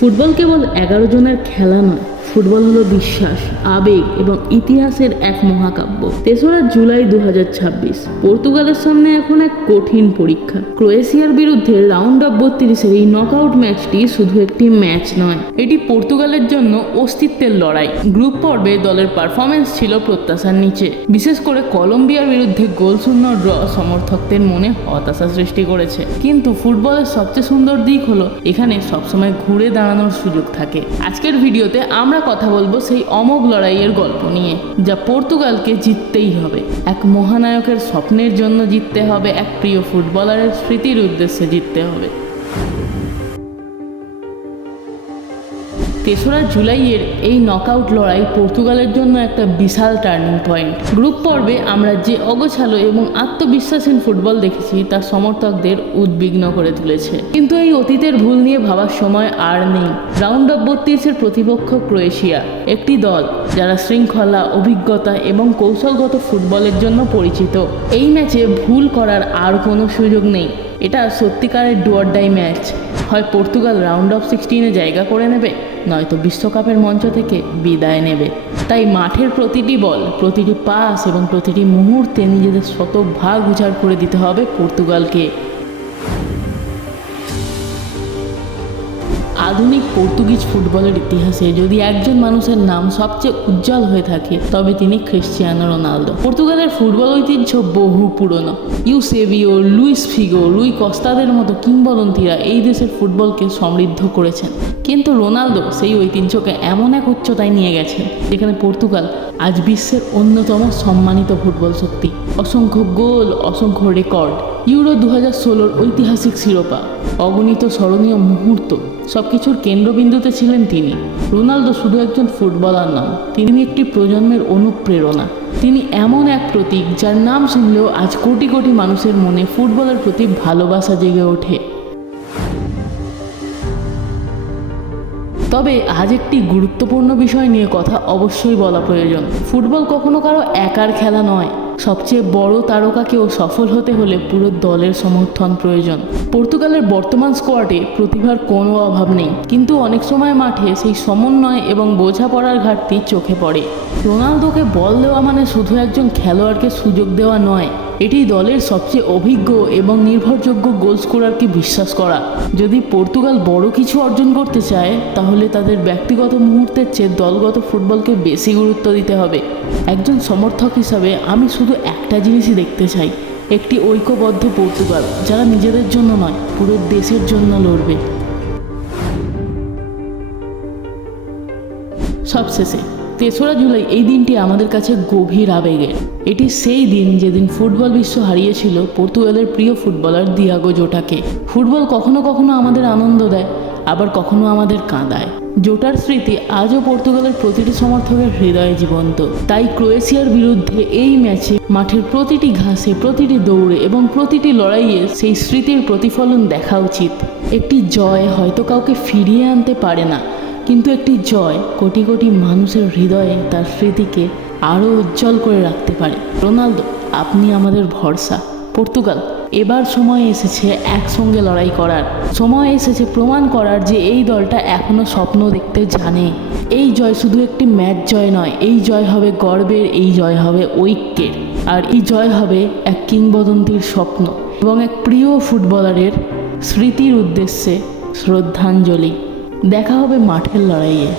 Football কেবল 11 জনের খেলা নয়, ফুটবল হলো বিশ্বাস, আবেগ এবং ইতিহাসের এক মহাকাব্য। 3রা জুলাই 2026 পর্তুগালের সামনে এখন এক কঠিন পরীক্ষা। ক্রোয়েশিয়ার বিরুদ্ধে রাউন্ড অফ 32-এর এই নকআউট ম্যাচটি শুধু একটি ম্যাচ নয়, এটি পর্তুগালের জন্য অস্তিত্বের লড়াই। গ্রুপ পর্বে দলের পারফরমেন্স ছিল প্রত্যাশার নিচে, বিশেষ করে কলম্বিয়ার বিরুদ্ধে গোলশূন্য ড্র সমর্থকদের মনে হতাশা সৃষ্টি করেছে। কিন্তু ফুটবলের সবচেয়ে সুন্দর দিক হলো এখানে সবসময় ঘুরে দাঁড়ানোর সুযোগ থাকে। আজকের ভিডিওতে আমরা কথা বলবো সেই অমোঘ লড়াইয়ের গল্প নিয়ে, যা পর্তুগালকে জিততেই হবে। এক মহানায়কের স্বপ্নের জন্য জিততে হবে, এক প্রিয় ফুটবলারের স্মৃতির উদ্দেশ্যে জিততে হবে। 3রা জুলাইয়ের এই নকআউট লড়াই পর্তুগালের জন্য একটা বিশাল টার্নিং পয়েন্ট। গ্রুপ পর্বে আমরা যে অগোছালো এবং আত্মবিশ্বাসীন ফুটবল দেখেছি তা সমর্থকদের উদ্বিগ্ন করে তুলেছে। কিন্তু এই অতীতের ভুল নিয়ে ভাবার সময় আর নেই। রাউন্ড অফ 32-এর প্রতিপক্ষ ক্রোয়েশিয়া, একটি দল যারা শৃঙ্খলা, অভিজ্ঞতা এবং কৌশলগত ফুটবলের জন্য পরিচিত। এই ম্যাচে ভুল করার আর কোনো সুযোগ নেই। এটা সত্যিকারের ডু অর ডাই ম্যাচ। হয় পর্তুগাল রাউন্ড অফ 16-এ জায়গা করে নেবে, নয়তো বিশ্বকাপের মঞ্চ থেকে বিদায় নেবে। তাই মাঠের প্রতিটি বল, প্রতিটি পাস এবং প্রতিটি মুহূর্তে নিজেদের শতভাগ উজাড় করে দিতে হবে পর্তুগালকে। আধুনিক পর্তুগিজ ফুটবলের ইতিহাসে যদি একজন মানুষের নাম সবচেয়ে উজ্জ্বল হয়ে থাকে, তবে তিনি ক্রিশ্চিয়ানো রোনালদো। পর্তুগালের ফুটবল ঐতিহ্য বহু পুরনো। ইউসেবিও, লুইস ফিগো, রুই কস্তাদের মতো কিংবদন্তিরা এই দেশের ফুটবলকে সমৃদ্ধ করেছেন। কিন্তু রোনালদো সেই ঐতিহ্যকে এমন এক উচ্চতায় নিয়ে গেছেন যেখানে পর্তুগাল আজ বিশ্বের অন্যতম সম্মানিত ফুটবল শক্তি। অসংখ্য গোল, অসংখ্য রেকর্ড, ইউরো 2016-র ঐতিহাসিক শিরোপা, অগণিত স্মরণীয় মুহূর্ত, সবকিছুর কেন্দ্রবিন্দুতে ছিলেন তিনি। রোনালদো শুধু একজন ফুটবলার নন, তিনি একটি প্রজন্মের অনুপ্রেরণা। তিনি এমন এক প্রতীক যার নাম শুনলেও আজ কোটি কোটি মানুষের মনে ফুটবলের প্রতি ভালোবাসা জেগে ওঠে। তবে আজ একটি গুরুত্বপূর্ণ বিষয় নিয়ে কথা অবশ্যই বলা প্রয়োজন। ফুটবল কখনো কারো একার খেলা নয়। সবচেয়ে বড় তারকাকেও সফল হতে হলে পুরো দলের সমর্থন প্রয়োজন। পর্তুগালের বর্তমান স্কোয়াডে প্রতিভার কোনো অভাব নেই, কিন্তু অনেক সময় মাঠে সেই সমন্বয় এবং বোঝাপড়ার ঘাটতি চোখে পড়ে। রোনালদোকে বল দেওয়া মানে শুধু একজন খেলোয়াড়কে সুযোগ দেওয়া নয়, এটি দলের সবচেয়ে অভিজ্ঞ এবং নির্ভরযোগ্য গোল স্কোরারকে বিশ্বাস করা। যদি পর্তুগাল বড় কিছু অর্জন করতে চায়, তাহলে তাদের ব্যক্তিগত মুহূর্তের চেয়ে দলগত ফুটবলকে বেশি গুরুত্ব দিতে হবে। একজন সমর্থক হিসাবে আমি শুধু একটা জিনিসই দেখতে চাই, একটি ঐক্যবদ্ধ পর্তুগাল যারা নিজেদের জন্য নয়, পুরো দেশের জন্য লড়বে। সবশেষে 3রা জুলাই এই দিনটি আমাদের কাছে গভীর আবেগের। এটি সেই দিন যেদিন ফুটবল বিশ্ব হারিয়েছিল পর্তুগালের প্রিয় ফুটবলার দিয়াগো জোটাকে। ফুটবল কখনো কখনো আমাদের আনন্দ দেয়, আবার কখনো আমাদের কাঁদায়। জোটার স্মৃতি আজও পর্তুগালের প্রতিটি সমর্থকের হৃদয়ে জীবন্ত। তাই ক্রোয়েশিয়ার বিরুদ্ধে এই ম্যাচে মাঠের প্রতিটি ঘাসে, প্রতিটি দৌড়ে এবং প্রতিটি লড়াইয়ে সেই স্মৃতির প্রতিফলন দেখা উচিত। একটি জয় হয়তো কাউকে ফিরিয়ে আনতে পারে না, কিন্তু একটি জয় কোটি কোটি মানুষের হৃদয়ে তার স্মৃতিকে আরও উজ্জ্বল করে রাখতে পারে। রোনালদো, আপনি আমাদের ভরসা। পর্তুগাল, এবার সময় এসেছে একসঙ্গে লড়াই করার। সময় এসেছে প্রমাণ করার যে এই দলটা এখনও স্বপ্ন দেখতে জানে। এই জয় শুধু একটি ম্যাচ জয় নয়, এই জয় হবে গর্বের, এই জয় হবে ঐক্যের, আর এই জয় হবে এক কিংবদন্তির স্বপ্ন এবং এক প্রিয় ফুটবলারের স্মৃতির উদ্দেশ্যে শ্রদ্ধাঞ্জলি। দেখা হবে মাঠের লড়াইয়ে।